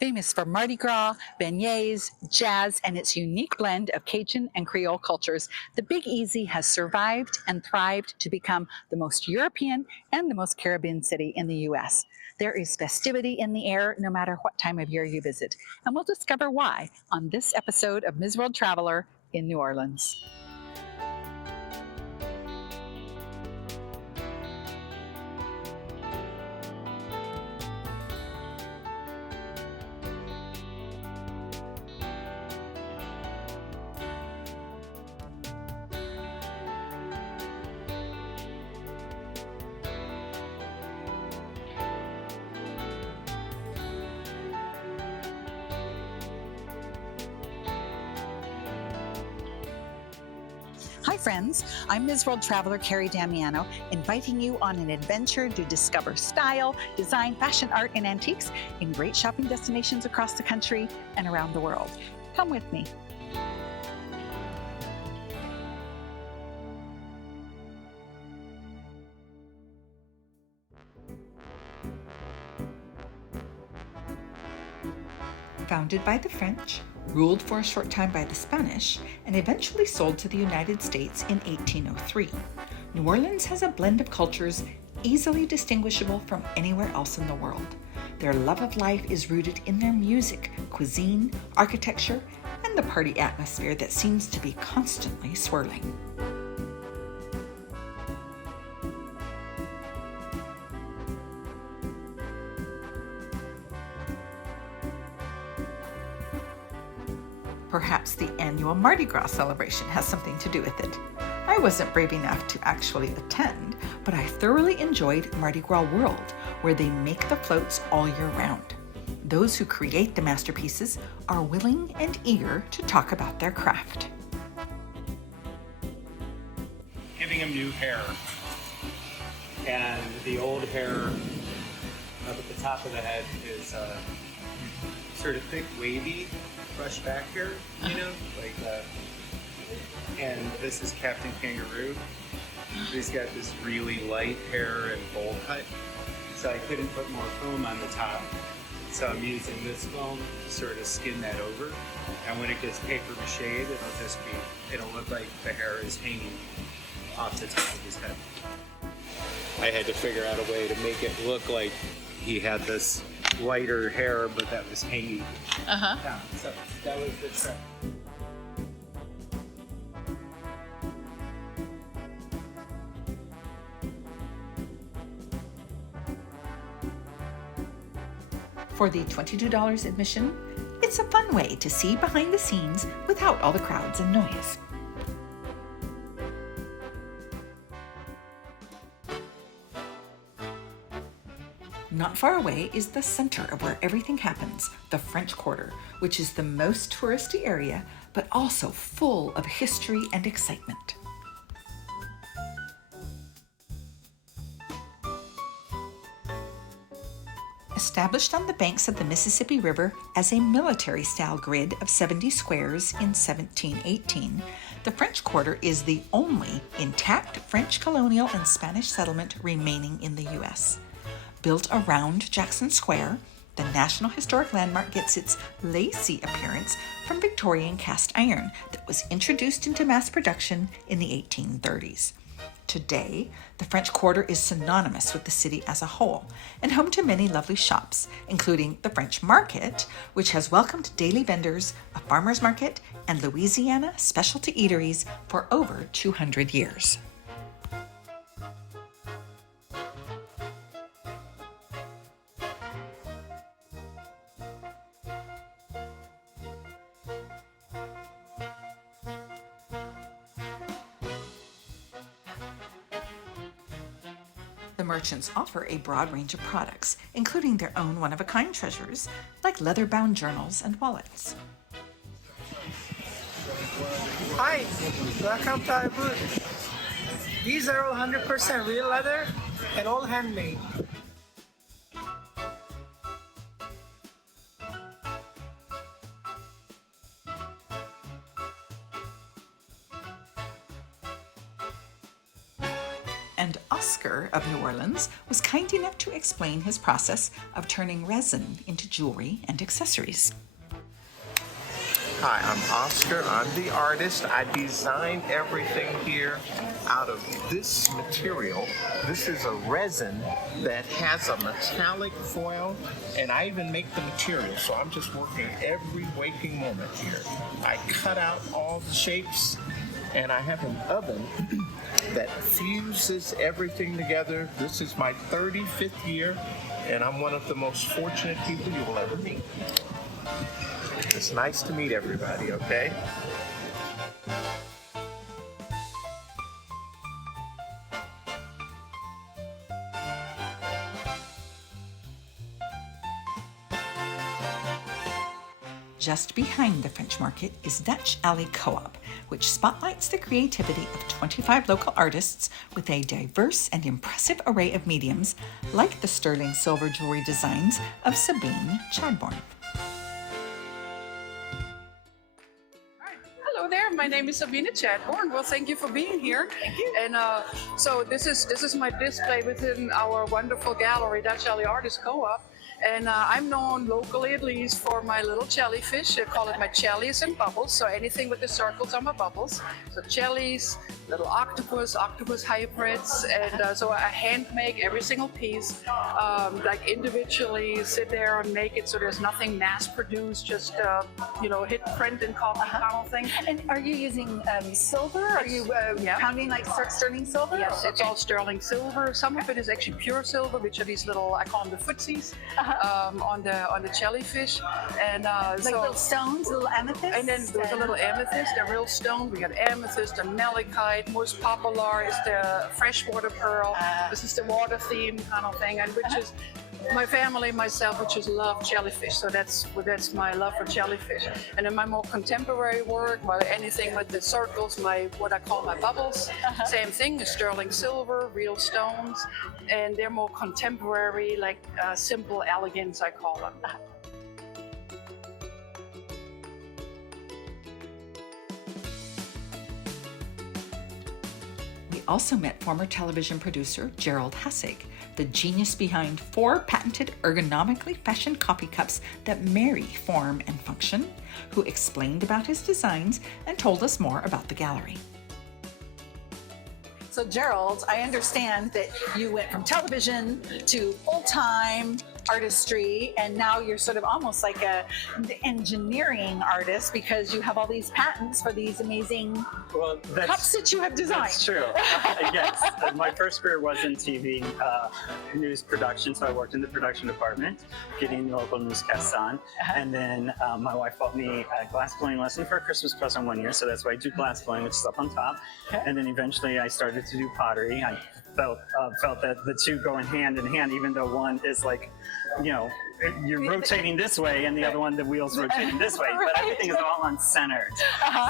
Famous for Mardi Gras, beignets, jazz, and its unique blend of Cajun and Creole cultures, the Big Easy has survived and thrived to become the most European and the most Caribbean city in the U.S. There is festivity in the air no matter what time of year you visit, and we'll discover why on this episode of Ms. World Traveler in New Orleans. Hi friends, I'm Ms. World Traveler Kerry Damiano, inviting you on an adventure to discover style, design, fashion, art, and antiques in great shopping destinations across the country and around the world. Come with me. Founded by the French, ruled for a short time by the Spanish, and eventually sold to the United States in 1803, New Orleans has a blend of cultures easily distinguishable from anywhere else in the world. Their love of life is rooted in their music, cuisine, architecture, and the party atmosphere that seems to be constantly swirling. Perhaps the annual Mardi Gras celebration has something to do with it. I wasn't brave enough to actually attend, but I thoroughly enjoyed Mardi Gras World, where they make the floats all year round. Those who create the masterpieces are willing and eager to talk about their craft. Giving them new hair, and the old hair up at the top of the head is sort of thick, wavy, brush back hair, and this is Captain Kangaroo. He's got this really light hair and bowl cut, so I couldn't put more foam on the top. So I'm using this foam to sort of skin that over, and when it gets paper mache'd, it'll look like the hair is hanging off the top of his head. I had to figure out a way to make it look like he had this lighter hair, but that was hanging down. So that was the trick. For the $22 admission, it's a fun way to see behind the scenes without all the crowds and noise. Not far away is the center of where everything happens, the French Quarter, which is the most touristy area, but also full of history and excitement. Established on the banks of the Mississippi River as a military-style grid of 70 squares in 1718, the French Quarter is the only intact French colonial and Spanish settlement remaining in the U.S. Built around Jackson Square, the National Historic Landmark gets its lacy appearance from Victorian cast iron that was introduced into mass production in the 1830s. Today, the French Quarter is synonymous with the city as a whole and home to many lovely shops, including the French Market, which has welcomed daily vendors, a farmer's market, and Louisiana specialty eateries for over 200 years. The merchants offer a broad range of products, including their own one-of-a-kind treasures, like leather-bound journals and wallets. Hi, welcome to our booth. These are all 100% real leather and all handmade. And Oscar of New Orleans was kind enough to explain his process of turning resin into jewelry and accessories. Hi, I'm Oscar. I'm the artist. I designed everything here out of this material. This is a resin that has a metallic foil, and I even make the material, so I'm just working every waking moment here. I cut out all the shapes, and I have an oven that fuses everything together. This is my 35th year, and I'm one of the most fortunate people you will ever meet. It's nice to meet everybody, okay? Just behind the French Market is Dutch Alley Co-op, which spotlights the creativity of 25 local artists with a diverse and impressive array of mediums, like the sterling silver jewelry designs of Sabine Chadborn. Hello there, my name is Sabine Chadborn. Well, thank you for being here. Thank you. And so this is my display within our wonderful gallery, Dutch Alley Artist Co-op. And I'm known locally, at least, for my little jellyfish. I call it my jellies and bubbles. So anything with the circles are my bubbles. So jellies, little octopus hybrids, and so I hand make every single piece, like individually sit there and make it so there's nothing mass produced, just hit print and copy kind of thing. And are you using silver? Are you pounding like sterling silver? Yes, it's all sterling silver. Some of it is actually pure silver, which are these little, I call them the footsies. On the jellyfish, and like so, little stones, little amethysts. and then there's a little amethyst, a real stone. We got amethyst and malachite. Most popular is the freshwater pearl. This is the water theme kind of thing, and which is my family, myself, which is love jellyfish. So that's my love for jellyfish. And in my more contemporary work, anything with the circles, what I call my bubbles, same thing, the sterling silver, real stones, and they're more contemporary, like simple elegance, I call them. We also met former television producer Gerald Haessig, the genius behind 4 patented ergonomically fashioned coffee cups that marry form and function, who explained about his designs and told us more about the gallery. So Gerald, I understand that you went from television to full-time artistry, and now you're sort of almost like an engineering artist because you have all these patents for these amazing cups that you have designed. That's true. Yes. My first career was in TV news production, so I worked in the production department, getting local newscasts on. And then my wife bought me a glass blowing lesson for a Christmas present one year, so that's why I do glass blowing, which is up on top. Okay. And then eventually I started to do pottery. I felt that the two go in hand, even though one is like, you're rotating this way and the other one, the wheel's rotating this way, but everything is all uncentered.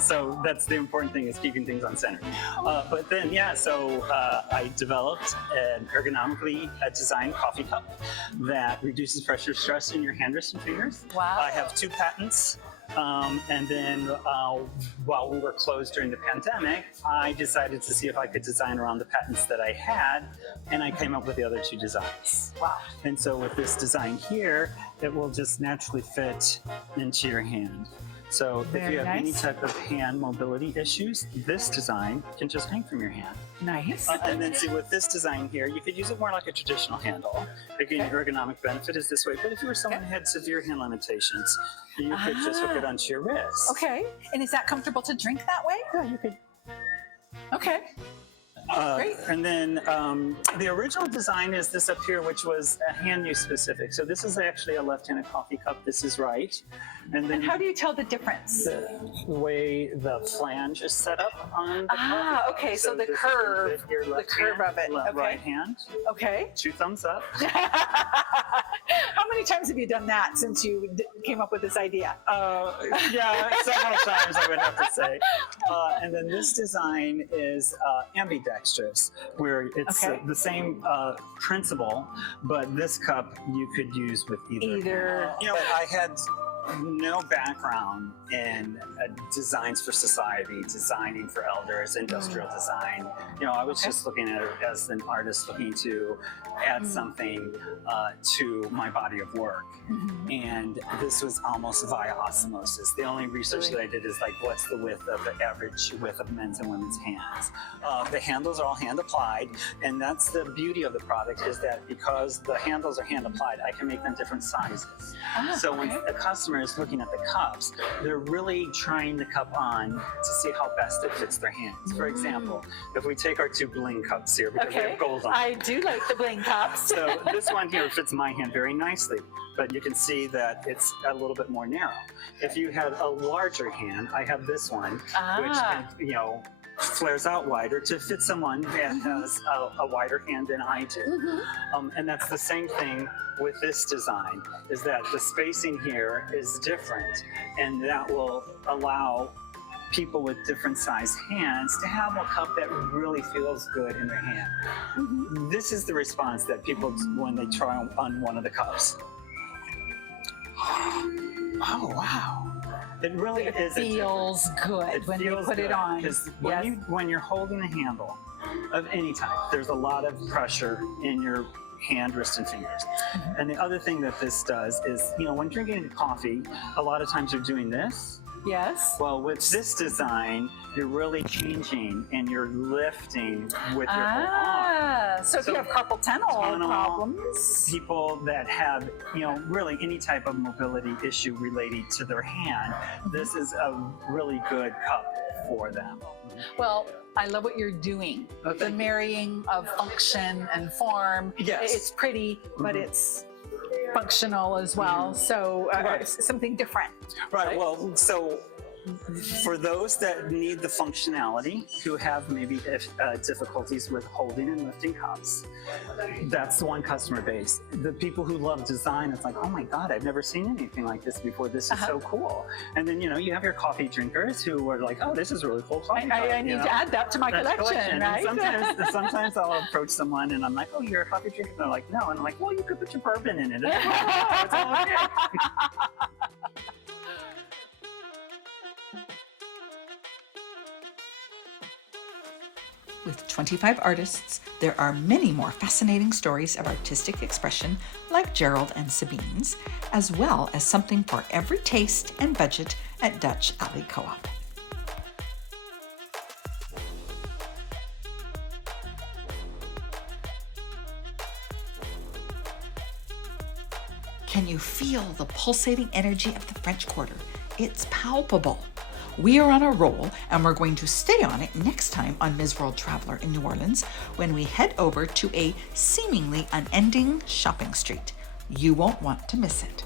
So that's the important thing, is keeping things uncentered. But then, I developed an ergonomically designed coffee cup that reduces pressure stress in your hand, wrist, and fingers. Wow. I have 2 patents. And then while we were closed during the pandemic, I decided to see if I could design around the patents that I had, and I came up with the other 2 designs. Wow. And so with this design here, it will just naturally fit into your hand. So if you have any type of hand mobility issues, this design can just hang from your hand. Nice. And then see, with this design here, you could use it more like a traditional handle. Again, your ergonomic benefit is this way. But if you were someone who had severe hand limitations, you could just hook it onto your wrist. Okay. And is that comfortable to drink that way? Yeah, you could. Okay. Great. And then the original design is this up here, which was a hand use specific. So this is actually a left-handed coffee cup. This is right. And then how do you tell the difference? The way the flange is set up on the coffee cup. Okay. So the curve of it. Okay. Right hand. Okay. 2 thumbs up. How many times have you done that since you came up with this idea? Yeah, several times, I would have to say. And then this design is ambidextrous, where it's the same principle, but this cup you could use with either. Either. I had no background in designs for society, designing for elders, industrial design. I was just looking at it as an artist looking to add something to my body of work. And this was almost via osmosis. The only research that I did is like, what's the width of the average width of men's and women's hands? The handles are all hand applied, and that's the beauty of the product, is that because the handles are hand applied, I can make them different sizes. So when a customer is looking at the cups, they're really trying the cup on to see how best it fits their hands. For example, if we take our two bling cups here, because we have gold on them. I do like the bling cups. So this one here fits my hand very nicely, but you can see that it's a little bit more narrow. If you had a larger hand, I have this one, which flares out wider to fit someone that has a wider hand than I do. And that's the same thing with this design, is that the spacing here is different, and that will allow people with different sized hands to have a cup that really feels good in their hand. This is the response that people, when they try on one of the cups. Oh, wow. It really is. Feels good when you put it on. Because when you're holding a handle of any type, there's a lot of pressure in your hand, wrist, and fingers. And the other thing that this does is, when drinking coffee, a lot of times you're doing this. Yes. Well, with this design, you're really changing and you're lifting with your whole arm. So if you have carpal tunnel problems. People that have, really any type of mobility issue related to their hand, this is a really good cup for them. Well, I love what you're doing. The marrying of function and form. Yes. It's pretty, but it's functional as well. So something different. Right. Well, so for those that need the functionality, who have maybe difficulties with holding and lifting cups, that's the one customer base. The people who love design, it's like, oh my God, I've never seen anything like this before. This is so cool. And then, you have your coffee drinkers who are like, oh, this is really cool coffee. I need to add that to my collection, right? And sometimes I'll approach someone and I'm like, oh, you're a coffee drinker? And they're like, no. And I'm like, well, you could put your bourbon in it. It's all okay. With 25 artists, there are many more fascinating stories of artistic expression like Gerald and Sabine's, as well as something for every taste and budget at Dutch Alley Co-op. Can you feel the pulsating energy of the French Quarter? It's palpable. We are on a roll, and we're going to stay on it next time on Ms. World Traveler in New Orleans when we head over to a seemingly unending shopping street. You won't want to miss it.